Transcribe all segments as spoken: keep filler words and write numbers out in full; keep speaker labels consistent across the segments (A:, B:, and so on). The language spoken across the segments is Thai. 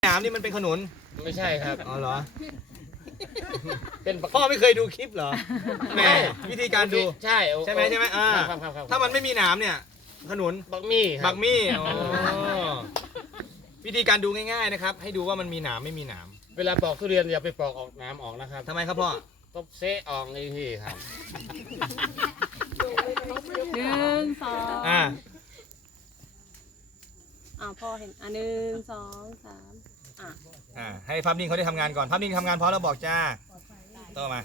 A: หนามนี่มันเป็นขนุน
B: ไม่ใช่ครับ
A: อ๋อเหรอ
B: เป็น
A: พ่อไม่เคยดูคลิปเหรอแม่วิธีการดู
B: ใช่
A: ใช่ไหมใช่ไหมอ่าถ้ามันไม่มีหนามเนี่ยขนุน
B: บักมี่
A: บักมี่อ๋อวิธีการดูง่ายๆนะครับให้ดูว่ามันมีหนามไม่มีหนาม
B: เวลาปอกทุเรียนอย่าไปปอกออกน้ำออกนะครับ
A: ทำไมครับพ่อ
B: ต้องเซะออกนี่ที่ครับ
C: หนึ่งสอง
A: อ่า
C: อ่าพ่อเห็นอ่ะหนึ่งสองสามอ่ะ
A: อ่าให้ภาพนิ่งเขาได้ทำงานก่อนภาพนิ่งทำงานพร้อมแล้วบอกจ้าต่อมา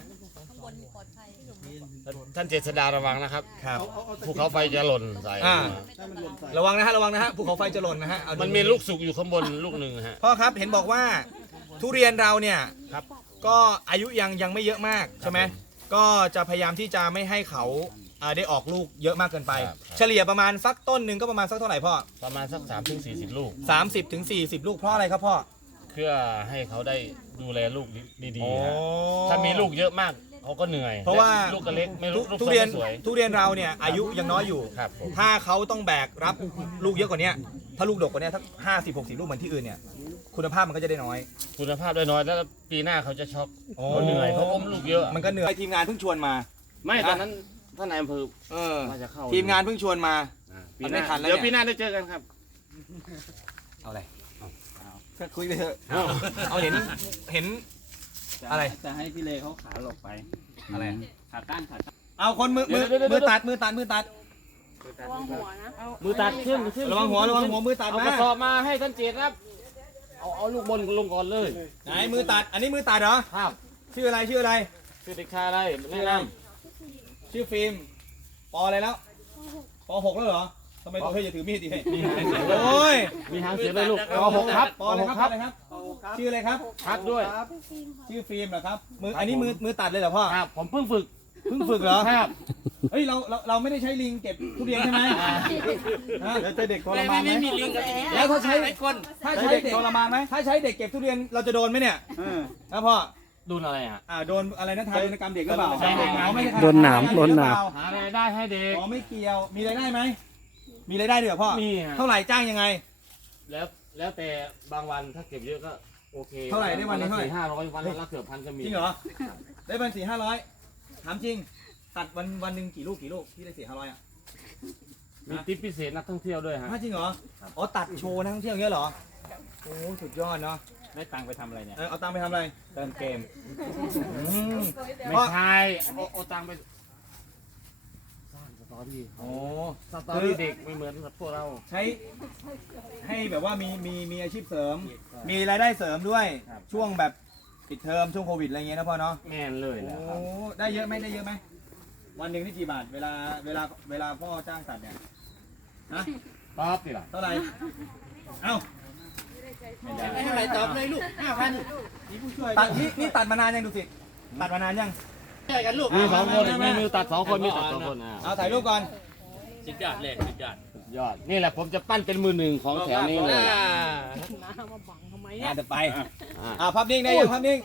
B: ท่านเจษฎาระวังนะครับ
A: ครับ
B: ภูเขาไฟจะหล่นใส่
A: ระวังนะฮะระวังนะฮะภูเขาไฟจะหล่นนะฮะ
B: มันมีลูกสุกอยู่ข้างบนลูกหนึ่งฮะ
A: พ่อครับเห็นบอกว่าทุเรียนเราเนี่ยครับก็อายุยังยังไม่เยอะมากใช่ไหมก็จะพยายามที่จะไม่ให้เขาได้ออกลูกเยอะมากเกินไปเฉลี่ยประมาณสักต้นหนึ่งก็ประมาณสักเท่าไหร่พ่อ
B: ประมาณสักสามถึงสี่สิบลูก
A: สามสิบถึงสี่สิบลูกเพราะอะไรครับพ่อ
B: เพื่อให้เขาได้ดูแลลูกดีๆถ้ามีลูกเยอะมากเขาก็เหนื่อย
A: เพราะว่า
B: ลูกก็เล็กไม่ลูก
A: ทุเรียนทุเรียนเราเนี่ยอายุยังน้อยอยู่
B: ครับ
A: ถ้าเขาต้องแบกรับลูกเยอะกว่านี้ถ้าลูกดกกว่านี้ถ้าห้าสิบหกสิบลูกเหมือนที่อื่นเนี่ยคุณภาพมันก็จะได้น้อย
B: คุณภาพได้น้อยแล้วปีหน้าเขาจะช็อกเขาเหนื่อยเขาอมลูกเยอะ
A: มันก็เหนื่อยทีมงานเพิ่งชวนมา
B: ไม่ตอนนั้นท่านนายอำเภอ
A: มาจะเข้าทีมงานเพิ่งชวนมา
B: ไม่ทันแล้วเดี๋ยวปีหน้าได้เจอกันครับ
A: เอาอะไรก็คุยไปเถอะเอาเห็นเห็นอะไร
D: จะให้พี่เลเขาขาหลบไป
A: อะไร
D: ขาตั้งขาตั้ง
A: เอาคนมือมือมือตัดมือตัดมือตัด
C: ระวังหัวนะ
B: มือตัดขึ้นขึ้น
A: ระวังหัวระวังหัวมือตัด
B: เอากระสอบมาให้ท่านเจตครับเอาเอาลูกบอลลงก่อนเลย
A: ไหนมือตัดอันนี้มือตัดเหรอ
B: ครับ
A: ชื่ออะไรชื่ออะไร
B: ชื่อเด็กชายอะไรแนะน
A: ำชื่อฟิล์มปออะไรแล้วปหกแล้วเหรอทำไมตัวเธอจะถือมีดดิโอ้ย
B: มีหางเสียเลยลูกปหกครับ
A: ปออะไรครับอะไรครับชื่ออะไรครับ
B: พักด้วย
A: ชื่อฟิล์มเหรอครับมืออันนี้มือมือตัดเลยเหรอพ่อ
B: ครับผมเพิ่งฝึก
A: เพิ่งฝึกเหรอ
B: ครับ
A: เฮ้ยเราเราเราไม่ได้ใช้ลิงเก็บทุเรียนใช่ไหม
D: แล้วจะเด็กทรมานไหม
A: แล้วถ้าใช้คนถ้าใช้เด็กทรมานไหมถ้าใช้เด็กเก็บทุเรียนเราจะโดนไหมเนี่ยนะพ่อ
B: โดนอะไรอ่ะ
A: อ่าโดนอะไรนะทารุณกรรมเด็กหรือเปล่า
E: โดนหนามโดนหนาม
B: หารายได้ให้เด็ก
A: อ๋อไม่เกี่ยวมีรายได้ไหมมีรายได้ด้วยพ่อ
B: มี
A: เท่าไหร่จ้างยังไง
B: แล้วแล้วแต่บางวันถ้าเก็บเยอะก็โอเค
A: เท่าไหร่ได้วันนี้เท่าไหร่
B: ห้าร้อยวันละเกือบพันก็มี
A: จริงเหรอได้วันสี่ห้าร้อยถามจริงตัดวันวันหนึ่งกี่ลูกกี่ลูกที่ได้สี่ห้าร้อยอ่ะ
B: มีทิปพิเศษนักท่องเที่ยวด้วยฮะ
A: จริงเหรออ๋อตัดโชว์นักท่องเที่ยวเงี้ยเหรอโอ้สุดยอดเนาะ
D: ได้ตังไปทำอะไรเนี่ย
A: เอาตังไปทำอะไร
D: เติมเกม
B: ไม่ใช่เอาตังไปสร้างสตอรี่
A: โอ้
B: สตอรี่เด็กไม่เหมือนพวกเรา
A: ใช้ให้แบบว่ามีมีมีอาชีพเสริมมีรายได้เสริมด้วยช่วงแบบปิดเทอมช่วงโควิดอะไรเงี้ยนะพ่อเนาะ
B: แม่นเลยนะ
A: โอ้ได้เยอะไหมได้เยอะไหมวันหนึ่งนี่กี่บาทเวลาเวลาเวลาพ่อจ้างตัดเนี่ยนะ
B: ตอบสิล่ะ
A: เท่าไหร่เอ้า
D: ไม่เท่าไหร่ตอบเลยลูกห้าพัน
A: นี่ผู้ช่วยตัดนี่นี่ตัดมานานยังดูสิตัดมานานยัง
D: ใช่กันลูก
B: มีสองคนมีมือตัดสองคนมีตัดสองคน
A: เอาถ่ายรูปก่อน
D: สุดยอดเลยสุดยอด
B: สุดยอดนี่แหละผมจะปั้นเป็นมือหนึ่งของแถวนี้เลย
C: น้ามาบังทำไมเนี่ย
A: เดี๋ยวไปอ่าภาพนิ่งได้ยังภาพนิ่ง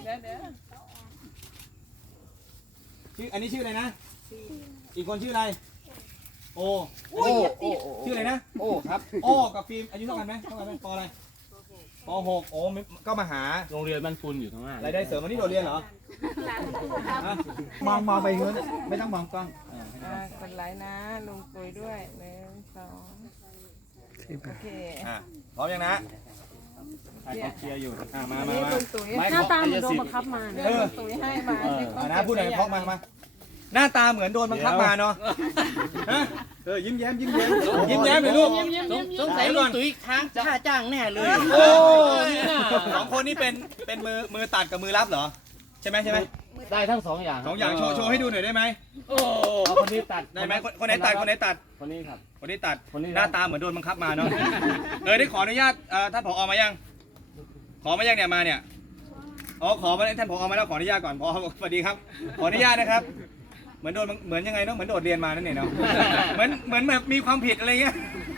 A: ชื่ออันนี้ชื่ออะไรนะอีกคนชื่ออะไรโอโอชื่ออะไรนะ
B: โอครับ
A: โอกับฟิล์มอายุเท่ากันไหมเท่ากันไหมปออะไรปหกโอ้ก็มาหา
B: โรงเรียนบ้านคุณอยู่ข้างหน้าร
A: ายได้เสริมวันนี้โดดเรียนเหรอ
D: มองมองไปเงินไม่ต้องมองกล้อง
C: กดไลค์นะลงตัวด้วยหนึ่งสองโอเค
A: อ่ะพร้อมยังนะ
D: เคลียร์อยู่
A: อ่ะมามา
C: มาหน้าตาเหมือนโดนบังคับมาเนี่ยตุ๋ยให้มา
A: นะพูดหน่อยเพราะมามาหน้าตาเหมือนโดนบังคับมาเนาะ
D: เออยิ้มแย้มยิ้มแย้ม
A: ยิ้มแย้มเลยลูก
D: สงสัยลูกตุ๋ยค้างค่าจ้างแน่เลย
A: โอ้สองคนนี้เป็นเป็นมือมือตัดกับมือรับเหรอใช่ไหมใช่ไหม
B: ได้ทั้งสองอย่าง
A: สองอย่างโชว์โชว์ให้ดูหน่อยได้ไหม
B: โอ้คนนี้ตัด
A: ได้ไหมคนไหนตัดคนไหนตัด
B: คนนี้ครับ
A: คนนี้ตัดหน้าตาเหมือนโดนบังคับมาเนาะเออได้ขออนุญาตท่านผอมายังขอมายังเนี่ยมาเนี่ยอ๋อขอมาท่านผอมาแล้วขออนุญาตก่อนผอสวัสดีครับขออนุญาตนะครับเหมือนโดนเหมือนยังไงเนาะเหมือนโดดเรียนมานั่นเองเนาะเหมือนเหมือนแบบมีความผิดอะไรเงี้ย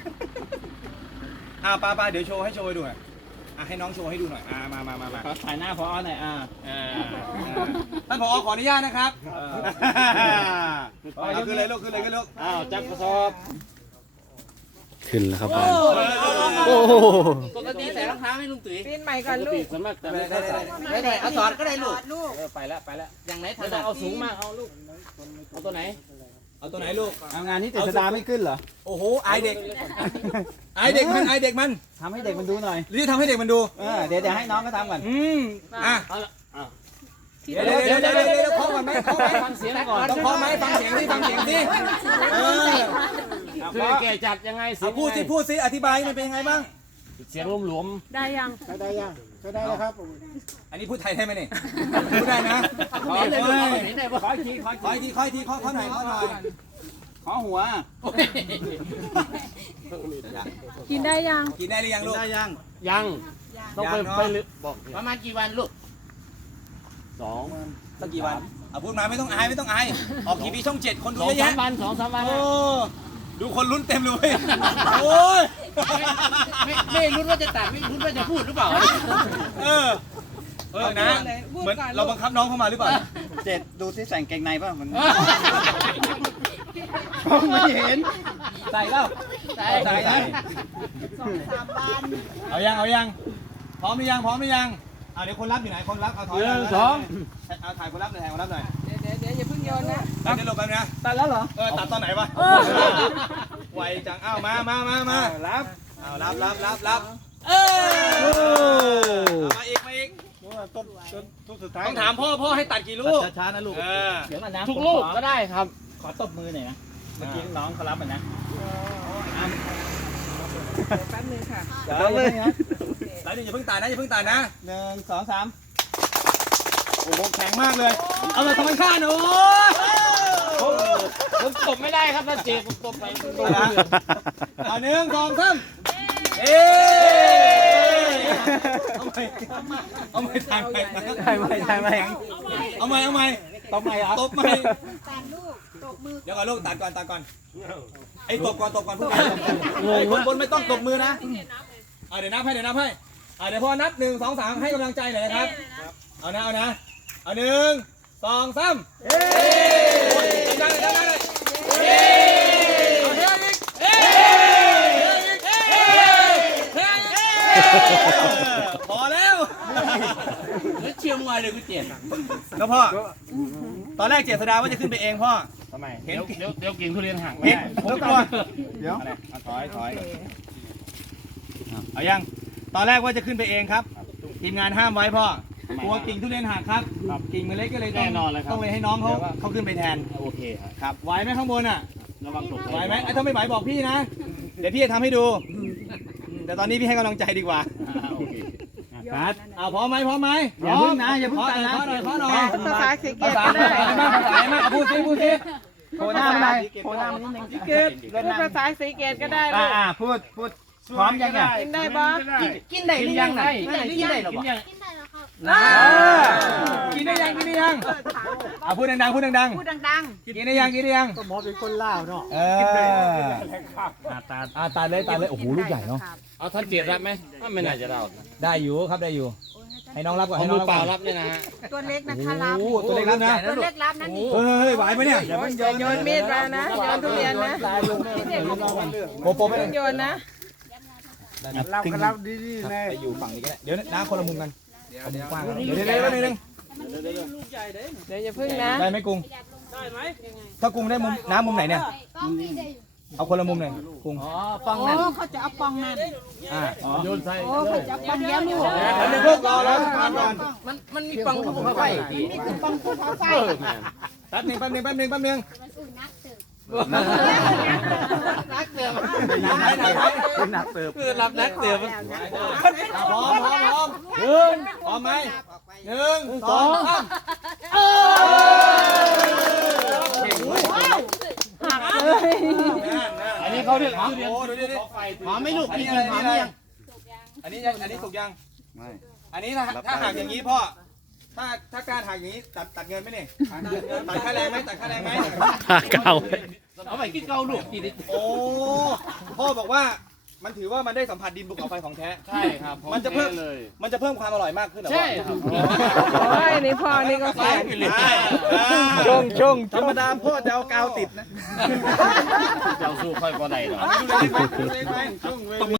A: อ่าป้าป้าเดี๋ยวโชว์ให้โชว์ให้ดูหน่อยอ่ะให้น้องโชว์ให้ดูหน่อยอ่ามามามามา
D: ถ่ายหน้าพอหน่อยอ่า
A: ท่านผอขออนุญาตนะครับขึ้นเลยลูกขึ้นเลยขึ้นลูก
B: อ้าวจับกระสอบ
A: โ
E: ขึ้นแล้วครับผม
A: โอ้
E: โอ้โห
D: ปกติใส่รองเท้าให้ลุงตุ๋ย
C: ปีนใหม่ก่อน
B: ปก
C: ลู
B: ติ
C: ก
B: สมัครแต่
A: ได้
B: ไม่
A: ได้
B: ได้
A: ได้
B: ใส่
D: ไม่ได้เอาสอนก็ได้ลูก
B: เออไปแล้วไปแล้ว
D: อย่างไหนถ
B: ไม่ต้
D: นั
B: อ
D: ด
B: งเอาสูงมากเอาลูกเอาตัวไหน
A: เอาตัวไหนลูก
F: เอางานนี้เจษดาไม่ขึ้นเหรอ
A: โอ้โหไอายเด็กไอายเด็กมันไอายเด็กมัน
F: ทำให้เด็กมันดูหน่อย
A: หรือทำให้เด็กมันดู
F: เออเดี๋ยวเดี๋ยวให้น้องก็ทำก่อน
A: อืมอ่ะ
B: เอาละอ้าว
A: เดี๋ยวเดี๋ยวเดี๋ยวเดี๋ยวเดี๋ยวเคาะก่อนไหมเคาะไหม
B: ฟังเสียงก่อน
A: ต้องเคาะไหมฟังเสียงสิฟังเสียงสิเออ
B: คือแกจัดยังไงเสีย
A: เอา
B: ง
A: พูดสิพูดสิอธิบายมันเป็นยังไงบ้าง
B: เสียงหลวม
C: ได้ยัง
F: ได้ยังได้แล้วครับ
A: อันนี้พูดไทยได้ไหมเนี่ยพูดได้นะขอ
D: เห็นเลยลูกเห็นได้ปะ
F: ขออีกทีขออีก
A: ขออีกทีขออีกทีขอขอหน่อยขอหน่อย
F: ขอหัว
C: กินได้ยัง
A: กินได้หรือยังลูก
F: ได้ยัง
B: ๆยังต้องไป
A: ยังเนอะ
B: ไปลึกบอก
D: ประมาณกี่วันลูก
B: สอง
A: สักกี่วันเอาพูดมาไม่ต้องอายไม่ต้องอายออกทีวีช่องเจ็ดคนดู
B: สอง
A: เยอะ
B: สาม
A: แยะ
B: วันสองสามวัน
A: โอ้ดูคนลุ้นเต็มเลยโอ้ย
D: ไม่ไม่รู้ว่าจะตัดไม่รู้ว่าจะพูดหรือเปล่า
A: เออเออนะเหมือนเราบังคับน้องเข้ามาหรือเปล่า
F: เจ็ดดูที่ใส่กางเกงในป่ะมันไม่เห็น
A: ใส่แล้ว
D: ใส่
A: ใส่ใส่เอายังเอายังพร้อมหรือยังพร้อมหรือยังอ่าเดี๋ยวคนรับอยู่ไหนคนรับเอาถอย
B: หนึ่งสอง
A: เอาถ่ายคนรับหน่อยถ่ายคนรับหน่อย
C: เดี๋ยวเดี๋ยวเดี๋ยวอย่าเพิ่งโยนนะ
A: ตัดได้ลงไปนะ
F: ตัดแล้วเหรอ
A: เออตัดตอนไหนวะไวจังอ้าวมามามามา
F: รับ
A: เอารับรับรับรับเออมาอีกมาอีก
F: ต้นต้นทุกสุดท้าย
A: ต้องถามพ่อพ่อให้ตัดกี่ลูก
F: ช้าๆนะลูก
A: เออ
F: เดี๋ยวก่อนนะ
B: ทุกลูกก็ได้ครับ
F: ขอตบมือหน่อยนะเมื่อกี้น้องเขารับมันนะ
C: เดี๋ยวแป๊บนึงค่ะ
F: เดี๋ยวเลยนะ
A: แล้วนี่อย่าเพิ่งตัดนะอย่าเพิ่งตัดนะ
F: หนึ่งสองสาม
A: โอ้โหแข็งมากเลย เอาเลยทำไมข้าหนู
B: ผมตบไม่ได้ครับถ้าเจ็บผมตบไปโดน
A: เอาหนึ่งสองสามเอ๊เอาใหม่เอาใหม่ถ่ายใหม่
F: ใช่ไหมใช่ไหม
A: เอาใหม่เอาใหม่
F: ตบไหมเหรอ
A: ตบใหม่เดี๋ยวก่อนลูกตัดก่อนตัดก่อนไอ้ตบก่อนตบก่อนพูดกันไอ้คนบนไม่ต้องตบมือนะอ่าเดี๋ยวนับให้เดี๋ยวนับให้อ่าเดี๋ยวพอนับหนึ่งสองสามให้กำลังใจหน่อยนะครับเอานะเอานะเอาหนึ่งสองสามเฮ้ยดังเลยดังเลยเฮ้ยเอาเฮ้ยอีกเฮ้ยเฮ้ยเฮ้ยพอแล้ว
D: หรือเชียร์มวยเลยกูเจ็บ
A: แล้วพ่อตอนแรกเจษดาว่าจะขึ้นไปเองพ่อ
B: ทำไมเดี๋ยวเดี๋ยวเดี๋ยวกิ่งทุเรียนห่างไม่
A: เห็น
B: ได้
A: ผมกลัว
F: เดี๋ยว
A: เอาถอยถอยเอายังตอนแรกว่าจะขึ้นไปเองครับทีมงานห้ามไว้พ่อกลัวกิ่งทุเรียนหักครับกิ่งมันเล็กก็เลยต้องต้องเลยให้น้องเขาเขาขึ้นไปแทน
B: โอเคครับ
A: ครับไหวไหมข้างบนอ่ะ
B: ระวังตก
A: ไหวไหมถ้าไม่ไหวบอกพี่นะ เดี๋ยวพี่จะทำให้ดูแต่ตอนนี้พี่ให้กำลังใจดีกว่า
B: โอเค
A: ครับเอาพร้อมไหมพร้อมไหม
F: อย่าพึ่งนะอย่าพึ่ง
A: ขอ
F: ตัด
A: หน่อย
F: นะ
A: ขอหน่อยขอหน่อย
C: ภาษาสีเก
A: ภา
C: ต
A: ษา
C: ก็
A: ไหน
C: ได้
A: บ้างภาษาไหนบ้างพูดสิพูดสิ
F: โผล่หน้ามาโผล่หน้ามานิดนึงเกต
C: พูดภาษาสีเกตก็ได้ลู
F: อ่าก อ่าพูดพูดพร้อมยังไง
C: กินได้บ่
D: กินได้หรือยังน่ะกินได้หรือยังหรอ
B: กินยัง
A: กินได้ยังกินได้ยังเอาพูดดังๆพูดดังๆ
C: พูดดัง
A: กินได้ยังกินได้ยัง
F: ก็หมอเป็นคนล่าวเนาะ
A: เอออาตาอาตาเลยตาเลยโอ้โหลูกใหญ่เนาะ
B: เอาท่านเจ็บรับไหมไม่น่าจะรับ
A: ได้อยู่ครับได้อยู่ ให้น้องรับก่อน
B: เอา
A: ให้น้
B: มื
A: อง
B: อ
A: รับ
B: เป
A: ก่
B: ล่า
A: อน
B: รับเนี่ยนะฮะ
C: ๆตัวเล็กนะคะรับ
A: โอ้โหตัวเล็กรับนะ
C: ตัวเล็กรับนั่นนี่
A: เฮ้ยไหวไหมเนี่ย
F: อย่าเพิ่งโยน
C: โยนมีดมานะโยนทุเรียนนะ
F: ตายลงแม่
A: โปโปไม่
C: เพิ่
A: ได้
C: งโยนนะ
F: เราก็รับดีๆแม่
A: ไปอยู่ฝั่งนี้ก็ได้เดี๋ยวน้าคนละมุมกันเอามุมกว้างเดี๋ยวเดี๋ยวเดี๋ยวเดี๋ยว
C: เดี๋ยวอย่าพึ่งนะ
A: ได้ไหมกุ้งได้ไหมถ้ากุ้งได้มุมน้ามุมไหนเนี่ยเอาคนละมุมหน่อยกุ้ง
B: อ๋อฟังนั่น
C: เขาจะเอาปองนั่น
A: อ่า
B: โยนใส่
C: โอ้เขาจะเอาปองเลี้ยงลูก
A: อันนี้พวกรอแล้วทำก่อน
D: มันมันมีปังเข้าไป
C: นี่คือปองภูเขาไฟ
A: แป๊บหนึงแป๊บหนึงแป๊บหนึงแป๊บหนึง
D: นักเติม
A: ไหนไหนไหน
F: เป็นหนักเติบ
D: คือรับนักเติม
A: พร้อมพร้อมพร้อมหนึ่งพร้อมไหมหนึ่งสองสาม
C: หักเลย
B: อันนี้เขาเรียก
A: โอ้โหดูดิดิ
D: หอมไหม่ลูก
A: อัน
D: กิ
A: นี้
D: น
A: อะไร
D: หอ
A: อัน
D: ม
A: นี้
D: ยั
A: ยัง
D: ง
A: อันนี้อันนี้สุกยัง
F: ไม่
A: อันนี้ถ้าถ้าหักอย่างนี้พ่อ ถ้าถ้าการหักอย่างนี้ตัดตัดเงินไหมเนี่ยตัดค่าแรงไหมตัดค่าแรงไหม
E: ท่าเก่า
D: เอาไปกินเกาลูกกิน
A: โอ้พ่อบอกว่ามันถือว่ามันได้สัมผัสดินภูเขาไฟของแท้
B: ใช่ครับ
A: มันจะเพิ่ม
B: แท้เลย
A: มันจะเพิ่มความอร่อยมากขึ้นเหรอ
B: ใช่
A: วะ
B: ครับ
C: โอ้ยนี่พ่อนี่ก็แฝง
A: ใช่
F: ชงชงธรรมดาพ่อจะเอากาวติดนะ
B: เจ้าสู้ค่อยบ่ได้หรอก
A: เอาไปดูเล็กๆไหมดูเล็กๆไหม